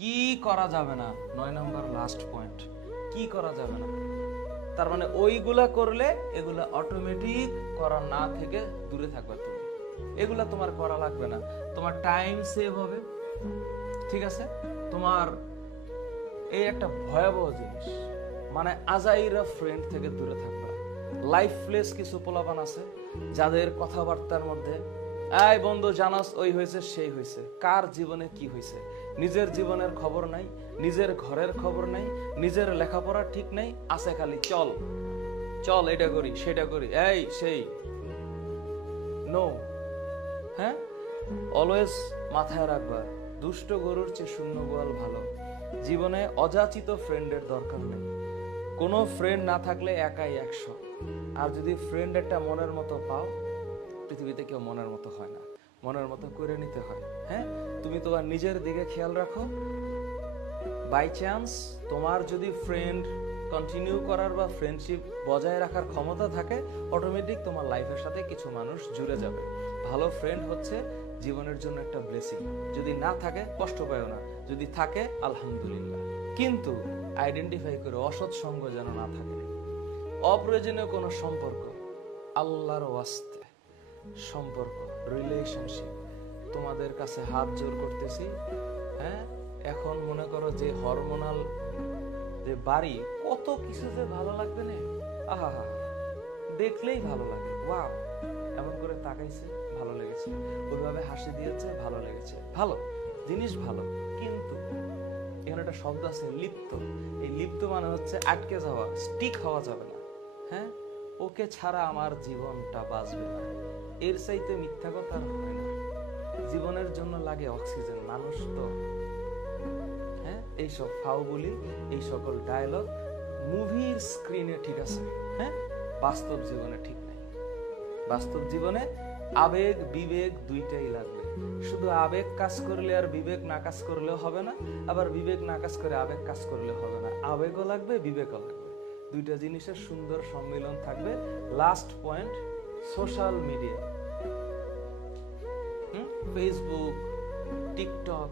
কি করা যাবে না, 9 নম্বর লাস্ট পয়েন্ট, কি করা যাবে না। তার মানে ওইগুলা করলে এগুলা অটোমেটিক করা না থেকে দূরে থাকবে তুমি, এগুলা তোমার করা লাগবে না, তোমার টাইম সেভ হবে, ঠিক আছে। তোমার এই একটা ভয়াবহ জিনিস, মানে আজাইরা ফ্রেন্ড থেকে দূরে থাকবা। লাইফলেস কিছু পোলাপান আছে যাদের কথাবার্তার মধ্যে এই বন্ধু জানাস ওই হয়েছে সেই হয়েছে, কার জীবনে কি হয়েছে, নিজের জীবনের খবর নাই, নিজের ঘরের খবর নাই, নিজের লেখাপড়া ঠিক নাই, আছে খালি চল চল এটা করি সেটা করি এই সেই। নো, হ্যাঁ, অলওয়েজ মাথায় রাখবা, দুষ্ট গরুর চেয়ে শূন্য গোয়াল ভালো। জীবনে অযাচিত ফ্রেন্ডের দরকার নেই, কোনো ফ্রেন্ড না থাকলে একাই 100। আর যদি ফ্রেন্ড একটা মনের মতো পাও, পৃথিবীতে কেউ মনের মতো হয় না, মনের মতো করে নিতে হয়। হ্যাঁ, তুমি তোমার নিজের দিকে খেয়াল রাখো। বাই চান্স তোমার যদি ফ্রেন্ড কন্টিনিউ করার বা ফ্রেন্ডশিপ বজায় রাখার ক্ষমতা থাকে, অটোমেটিক তোমার লাইফের সাথে কিছু মানুষ জুড়ে যাবে। ভালো ফ্রেন্ড হচ্ছে জীবনের জন্য একটা ব্লেসিং। যদি না থাকে কষ্ট পাও না, যদি থাকে আলহামদুলিল্লাহ। কিন্তু আইডেন্টিফাই করে অসৎ সঙ্গ যেন না থাকে, অপ্রয়োজনীয় কোনো সম্পর্ক, আল্লাহর ওয়াস্তে সম্পর্ক, রিলেশনশিপ, তোমাদের কাছে হাত জোর করতেছি। হ্যাঁ, এখন মনে করো যে হরমোনাল যে বাড়ি, কত কিছু যে ভালো লাগবে না, আহা হা, দেখলেই ভালো লাগে, ওয়াও, এমন করে তাকাইছে ভালো লেগেছে, ওইভাবে হাসি দিয়েছে ভালো লেগেছে, ভালো জিনিস ভালো। কিন্তু এখানে একটা শব্দ আছে লিপ্ত, এই লিপ্ত মানে হচ্ছে আটকে যাওয়া, স্টিক হওয়া যাবে না। হ্যাঁ, ওকে ছাড়া আমার জীবনটা বাঁচবে না, এর চাইতে মিথ্যা কথা আর হয় না। জীবনের জন্য লাগে অক্সিজেন, মানুষ তো। হ্যাঁ, এইসব ফাউ বলি, এই সকল ডায়লগ মুভির স্ক্রিনে ঠিক আছে, হ্যাঁ, বাস্তব জীবনে ঠিক নাই। বাস্তব জীবনে আবেগ বিবেক দুইটাই লাগবে। শুধু আবেগ কাজ করলে আর বিবেক না কাজ করলেও হবে না, আবার বিবেক না কাজ করে আবেগ কাজ করলে হবে না। আবেগও লাগবে, বিবেকও লাগবে, দুইটা জিনিসের সুন্দর সম্মিলন থাকবে। Last point, social media, Facebook, TikTok,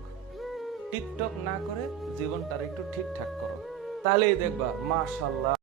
TikTok না করে জীবনটার একটু ঠিকঠাক করো, তাহলেই দেখবা মাশাআল্লাহ